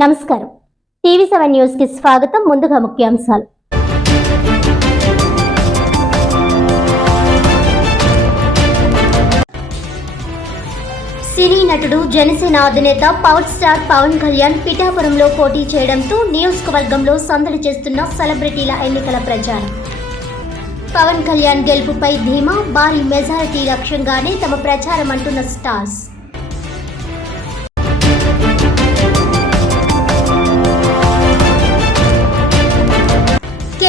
నమస్కారం. TV seven న్యూస్కి స్వాగతం. ముందుగా ముఖ్యాంశాలు. సినీ నటుడు జనసేన అధినేత పవర్ స్టార్ పవన్ కళ్యాణ్ పిఠాపురంలో పోటీ చేయడంతో నియోజకవర్గంలో సందడి చేస్తున్న సెలబ్రిటీల ఎన్నికల ప్రచారం. పవన్ కళ్యాణ్ గెలుపుపై ధీమా భారీ మెజారిటీ లక్ష్యంగానే తమ ప్రచారం అంటున్న స్టార్స్.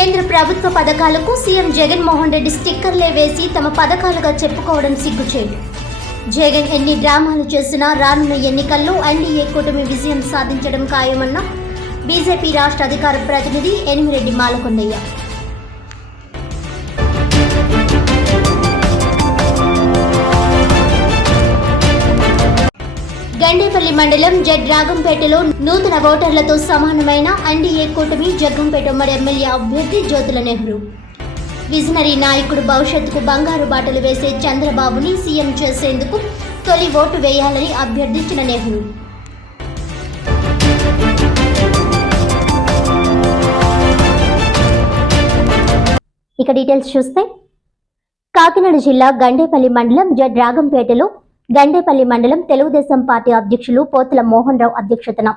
కేంద్ర ప్రభుత్వ పథకాలకు సీఎం జగన్మోహన్ రెడ్డి స్టిక్కర్లే వేసి తమ పథకాలుగా చెప్పుకోవడం సిగ్గుచేటు. జగన్ ఎన్ని డ్రామాలు చేసినా రానున్న ఎన్నికల్లో ఎన్డీఏ కూటమి విజయం సాధించడం ఖాయమన్న బీజేపీ రాష్ట్ర అధికార ప్రతినిధి ఎనిమిరెడ్డి మాలకొండయ్య. గండేపల్లి మండలం జడ్ రాగంపేటలో నూతన ఓటర్లతో సమానమైన ఎన్డీఏ కూటమి జగ్గంపేట ఉమ్మడి ఎమ్మెల్యే అభ్యర్థి జ్యోతుల నెహ్రూ. విజనరీ నాయకుడు భవిష్యత్తుకు బంగారు బాటలు వేసే చంద్రబాబుని సీఎం చేసేందుకు తొలి ఓటు వేయాలని అభ్యర్థించిన నెహ్రూ. ఇక డీటెయిల్స్ చూస్తే కాకినాడ జిల్లా గండేపల్లి మండలం జడ్ రాగంపేటలో గండేపల్లి మండలం తెలుగుదేశం పార్టీ అధ్యక్షులు పోతుల మోహన్ రావు అధ్యక్షతన.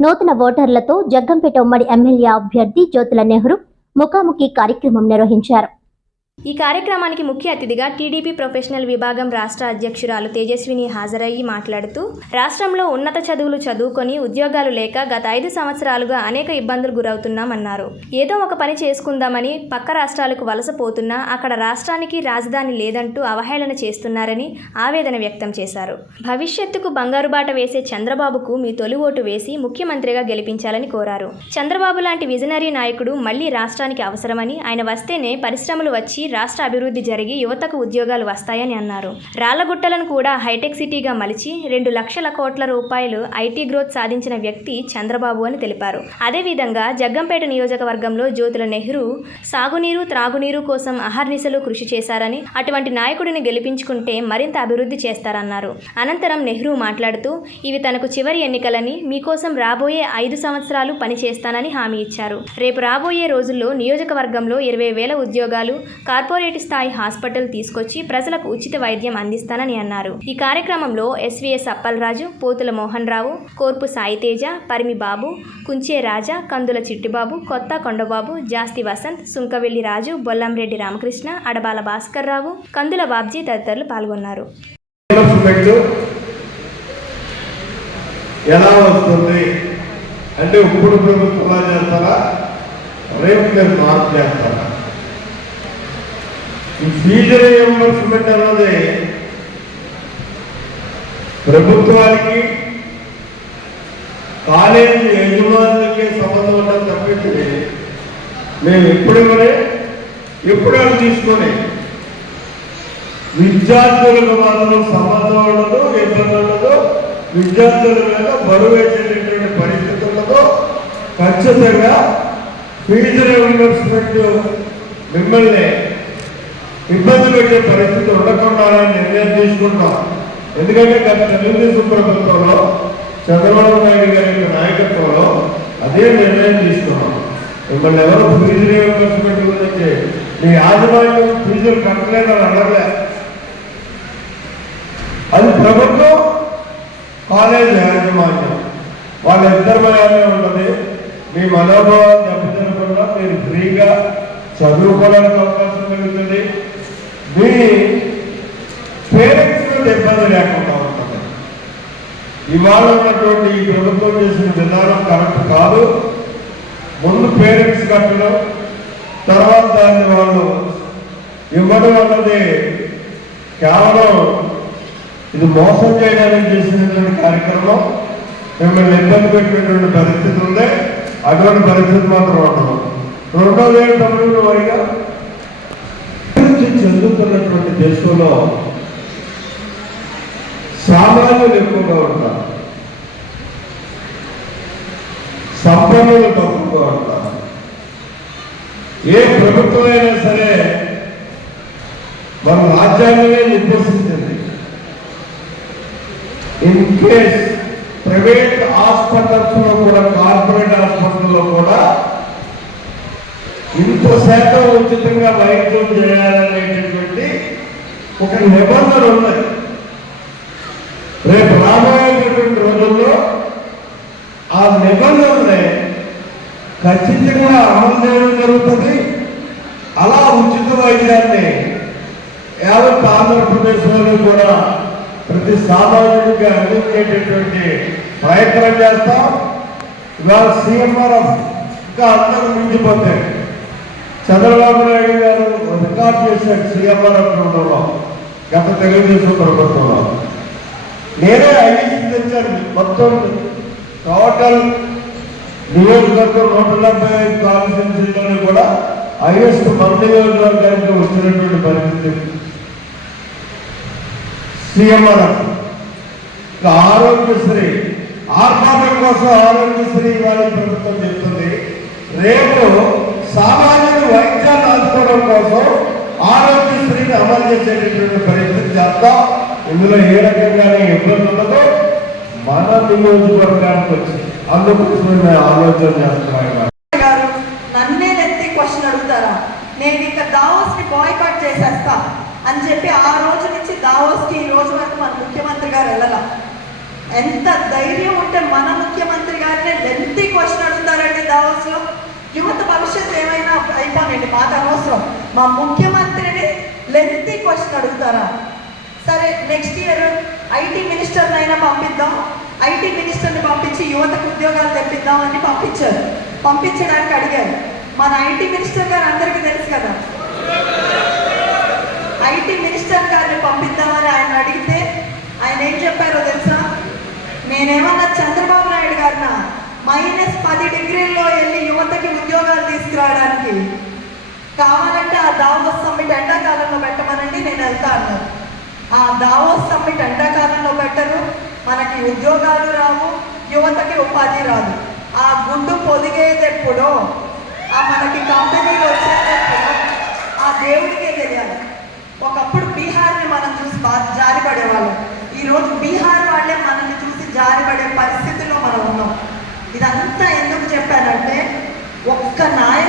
నూతన ఓటర్లతో జగ్గంపేట ఉమ్మడి ఎమ్మెల్యే అభ్యర్థి జ్యోతుల నెహ్రూ ముఖాముఖి కార్యక్రమం నిర్వహించారు. ఈ కార్యక్రమానికి ముఖ్య అతిథిగా టీడీపీ ప్రొఫెషనల్ విభాగం రాష్ట్ర అధ్యక్షురాలు తేజస్విని హాజరయ్యి మాట్లాడుతూ రాష్ట్రంలో ఉన్నత చదువులు చదువుకొని ఉద్యోగాలు లేక గత ఐదు సంవత్సరాలుగా అనేక ఇబ్బందులు గురవుతున్నామన్నారు. ఏదో ఒక పని చేసుకుందామని పక్క రాష్ట్రాలకు వలస పోతున్నా అక్కడ రాష్ట్రానికి రాజధాని లేదంటూ అవహేళన చేస్తున్నారని ఆవేదన వ్యక్తం చేశారు. భవిష్యత్తుకు బంగారు బాట వేసే చంద్రబాబుకు మీ తొలి ఓటు వేసి ముఖ్యమంత్రిగా గెలిపించాలని కోరారు. చంద్రబాబు లాంటి విజనరీ నాయకుడు మళ్ళీ రాష్ట్రానికి అవసరమని ఆయన వస్తేనే పరిశ్రమలు వచ్చి రాష్ట్ర అభివృద్ధి జరిగి యువతకు ఉద్యోగాలు వస్తాయని అన్నారు. రాళ్ళగుట్టలను కూడా హైటెక్ సిటీగా మలిచి రెండు లక్షల కోట్ల రూపాయలు ఐటీ గ్రోత్ సాధించిన వ్యక్తి చంద్రబాబు అని తెలిపారు. అదేవిధంగా జగ్గంపేట నియోజకవర్గంలో జ్యోతుల నెహ్రూ సాగునీరు త్రాగునీరు కోసం అహర్నిశలు కృషి చేశారని అటువంటి నాయకుడిని గెలిపించుకుంటే మరింత అభివృద్ధి చేస్తారన్నారు. అనంతరం నెహ్రూ మాట్లాడుతూ ఇవి తనకు చివరి ఎన్నికలని మీకోసం రాబోయే ఐదు సంవత్సరాలు పనిచేస్తానని హామీ ఇచ్చారు. రేపు రాబోయే రోజుల్లో నియోజకవర్గంలో ఇరవై వేల ఉద్యోగాలు కార్పొరేట్ స్థాయి హాస్పిటల్ తీసుకొచ్చి ప్రజలకు ఉచిత వైద్యం అందిస్తానని అన్నారు. ఈ కార్యక్రమంలో ఎస్వీఎస్ అప్పలరాజు పోతుల మోహన్ రావు కోర్పు సాయితేజ పరిమి బాబు కుంచే రాజా కందుల చిట్టిబాబు కొత్త కొండబాబు జాస్తి వసంత్ సుంకవెల్లి రాజు బొల్లంరెడ్డి రామకృష్ణ అడబాల భాస్కర్ రావు కందుల బాబ్జీ తదితరులు పాల్గొన్నారు. ఎలా వస్తుంది? అంటే ఇప్పుడు ప్రభుత్వం చేస్తారా? రేపు మార్పు చేస్తారా? ఈ రియంబర్స్మెంట్ అన్నది? ప్రభుత్వానికి కాలేజీ యజమానులకి సంబంధం ఉండదు తప్పించి మేము ఎప్పుడు ఇవ్వలే? ఎప్పుడు అది తీసుకొని విద్యార్థులకు మాత్రం సంబంధం ఉండదు ఇబ్బంది ఉండదు. విద్యార్థుల మీద బరువు వేసేటటువంటి పరిస్థితి ఉండదు ఖచ్చితంగా ఫీజు రియంబర్స్మెంట్ మిమ్మల్ని ఇబ్బంది పెట్టే పరిస్థితి ఉండకుండా నిర్ణయం తీసుకుంటాం. ఎందుకంటే గత తెలుగుదేశం ప్రభుత్వంలో చంద్రబాబు నాయుడు గారి యొక్క నాయకత్వంలో అదే నిర్ణయం తీసుకున్నాం. మిమ్మల్ని ఎవరు ఫీజు రియంబర్స్మెంట్ గురించి మీ యాజమాన్యం ఫీజులు కట్టలేదని అనలే అది ప్రభుత్వం కాలేజ్ యాజమాన్యం. వాళ్ళిద్దరి ఇద్దరి ఉంటుంది. మీ మనోభావాలు దెబ్బతినకుండా మీరు ఫ్రీగా చదువుకోవడానికి అవకాశం కలుగుతుంది. మీ పేరెంట్స్ ఇబ్బంది లేకుండా ఉంటుంది. ఇవాళ ఉన్నటువంటి ఈ ప్రభుత్వం చేసిన విధానం కరెక్ట్ కాదు. ముందు పేరెంట్స్ కట్టడం తర్వాత దాన్ని వాళ్ళు ఇవ్వడం అన్నది కేవలం ఇది మోసం చేయడానికి చేసినటువంటి కార్యక్రమం. మిమ్మల్ని ఇబ్బంది పెట్టినటువంటి పరిస్థితి ఉంది. అటువంటి పరిస్థితి మాత్రం ఉండదు. రెండోది ఏంటప్పుడు వారిగా చెందుతున్నటువంటి దేశంలో సామాన్యులు ఎక్కువగా ఉంటారు. సంపన్నులు తక్కువగా ఉంటారు. ఏ ప్రభుత్వమైనా సరే మన రాజ్యాంగమే నిర్దేశించింది. ఇన్ కేస్ ప్రైవేట్ హాస్పిటల్స్లో కూడా కార్పొరేట్ ఉచితంగా వైద్యం చేయాలనేటటువంటి ఒక నిబంధన ఉన్నది రేపు రాబోయేటటువంటి రోజుల్లో ఆ నిబంధనలే ఖచ్చితంగా అమలు చేయడం జరుగుతుంది. అలా ఉచిత వైద్యాన్ని యావత్ ఆంధ్రప్రదేశ్లోనూ కూడా ప్రతి సామాజికంగా అందించేటటువంటి ప్రయత్నం చేస్తాం. ఇవాళ సీఎంఆర్ఎఫ్ ఇంకా అందరూ మించిపోతాయి చంద్రబాబు నాయుడు గారు రికార్డ్ చేశాడు సీఎంఆర్ అనుకుంటున్నాం. గత తెలుగుదేశం ప్రభుత్వంలో. నేనే ఐదు తెచ్చాను. మొత్తం టోటల్ నియోజకవర్గం నూట డెబ్బై ఐదు కాన్స్టిట్యూన్సీలోని కూడా హైయెస్ట్ మన నియోజకవర్గానికి వచ్చినటువంటి పరిస్థితి. సీఎంఆర్ ఆరోగ్యశ్రీ ఆర్భాటం కోసం ఆరోగ్యశ్రీ ఇవ్వాలని ప్రభుత్వం చెప్తుంది. రేపు సామాన్యులు వైద్యాన్ని ఆదుకోవడం కోసం ఆరోగ్యశ్రీని అమలు చేసేటటువంటి ప్రయత్నం చేస్తాం. ఇందులో ఏ రకంగానే ఇబ్బంది ఉండదు. మన నియోజకవర్గానికి వచ్చి అందుకోసమే మేము ఆలోచన చేస్తున్నాం. నన్నే నెత్తి క్వశ్చన్ అడుగుతారా? నేను ఇక దావోస్ని బాయ్కాట్ చేసేస్తా అని చెప్పి ఆ రోజు నుంచి దావోస్కి ఈ రోజు వరకు మన ముఖ్యమంత్రి గారు వెళ్ళాల. ఎంత ధైర్యం ఉంటే మన ముఖ్యమంత్రి గారిని లెంతి క్వశ్చన్ అడుగుతారండి దావోస్లో యువత భవిష్యత్తు చెప్పానండి మాట అనవసరం మా ముఖ్యమంత్రిని లెంతి క్వశ్చన్ అడుగుతారా? సరే నెక్స్ట్ ఇయర్ ఐటీ మినిస్టర్ని అయినా పంపిద్దాం. ఐటీ మినిస్టర్ని పంపించి యువతకు ఉద్యోగాలు తెప్పిద్దాం అని పంపించారు. పంపించడానికి అడిగారు. మన ఐటీ మినిస్టర్ గారు అందరికీ తెలుసు కదా? ఐటీ మినిస్టర్ గారిని పంపిద్దామని ఆయన అడిగితే ఆయన ఏం చెప్పారో తెలుసా? నేనేమన్నా చంద్రబాబు నాయుడు గారిన? మైనస్ పది డిగ్రీల్లో వెళ్ళి యువతకి ఉద్యోగాలు తీసుకురావడానికి కావాలంటే ఆ దావోస్ సమ్మిట్ ఎండాకాలంలో పెట్టమనండి నేను వెళ్తా అన్నారు ఆ దావోస్ సమ్మిట్ ఎండాకాలంలో పెట్టరు మనకి ఉద్యోగాలు రావు యువతకి ఉపాధి రాదు. ఆ గుండు పొదిగేది ఎప్పుడో ఆ మనకి కంపెనీలు వచ్చేది ఆ దేవుడికే తెలియాలి. ఒకప్పుడు బీహార్ని మనం చూసి బాగా జారిపడేవాళ్ళం. ఈరోజు బీహార్ వాళ్ళే మనల్ని చూసి జారిపడే పరిస్థితిలో మనం ఉన్నాం. ఇదంతా ఎందుకు చెప్పానంటే ఒక్క నాయ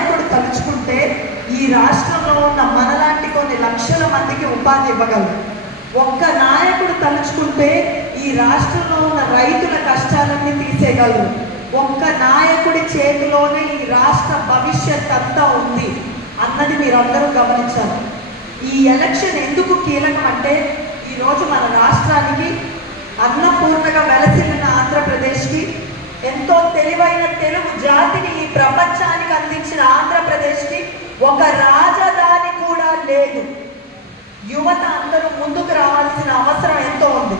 రాష్ట్రంలో ఉన్న మనలాంటి కొన్ని లక్షల మందికి ఉపాధి ఇవ్వగలరు. ఒక్క నాయకుడు తలుచుకుంటే ఈ రాష్ట్రంలో ఉన్న రైతుల కష్టాలన్నీ తీసేయగలరు. ఒక్క నాయకుడి చేతిలోనే ఈ రాష్ట్ర భవిష్యత్ అంతా ఉంది అన్నది మీరందరూ గమనించాలి. ఈ ఎలక్షన్ ఎందుకు కీలకం అంటే ఈరోజు మన రాష్ట్రానికి అన్నపూర్ణగా వెలసిల్లిన ఆంధ్రప్రదేశ్కి ఎంతో తెలివైన తెలుగు జాతిని ఈ ప్రపంచానికి అందించిన ఆంధ్రప్రదేశ్కి ఒక రాజధాని కూడా లేదు. యువత అందరూ ముందుకు రావాల్సిన అవసరం ఎంతో ఉంది.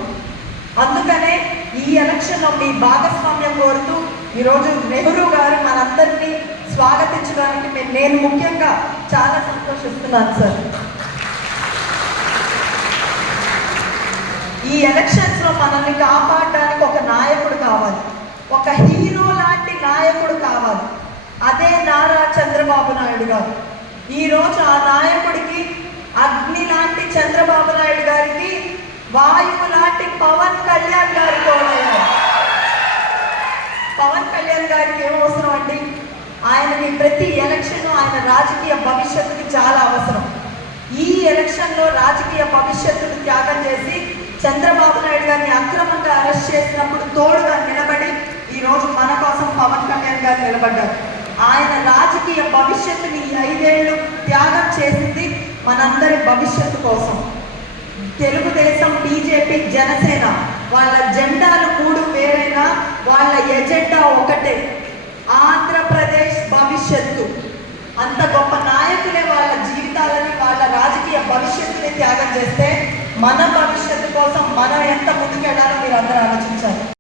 అందుకనే ఈ ఎలక్షన్లో మీ భాగస్వామ్యం కోరుతూ ఈరోజు నెహ్రూ గారు మనందరినీ స్వాగతించడానికి నేను ముఖ్యంగా చాలా సంతోషిస్తున్నాను సార్. ఈ ఎలక్షన్స్లో మనల్ని కాపాడడానికి ఒక నాయకుడు కావాలి. ఒక హీరో లాంటి నాయకుడు కావాలి. అదే నారా చంద్రబాబు నాయుడు గారు. ఈ రోజు ఆ నాయకుడికి అగ్ని లాంటి చంద్రబాబు నాయుడు గారికి వాయువు లాంటి పవన్ కళ్యాణ్ గారితో పవన్ కళ్యాణ్ గారికి ఏం అవసరం అండి? ఆయనకి ప్రతి ఎలక్షన్ ఆయన రాజకీయ భవిష్యత్తుకి చాలా అవసరం. ఈ ఎలక్షన్లో రాజకీయ భవిష్యత్తును త్యాగం చేసి చంద్రబాబు నాయుడు గారిని అక్రమంగా అరెస్ట్ చేసినప్పుడు తోడుగా నిలబడి ఈ రోజు మన కోసం పవన్ కళ్యాణ్ గారు నిలబడ్డారు. ఆయన రాజకీయ భవిష్యత్తుని ఐదేళ్ళు త్యాగం చేసింది మనందరి భవిష్యత్తు కోసం. తెలుగుదేశం బీజేపీ జనసేన వాళ్ళ జెండాలు మూడు వేరైనా వాళ్ళ ఎజెండా ఒకటే. ఆంధ్రప్రదేశ్ భవిష్యత్తు. అంత గొప్ప నాయకులే వాళ్ళ జీవితాలని వాళ్ళ రాజకీయ భవిష్యత్తుని త్యాగం చేస్తే మన భవిష్యత్తు కోసం మనం ఎంత ముందుకెళ్ళాలో మీరు అందరూ ఆలోచించాలి.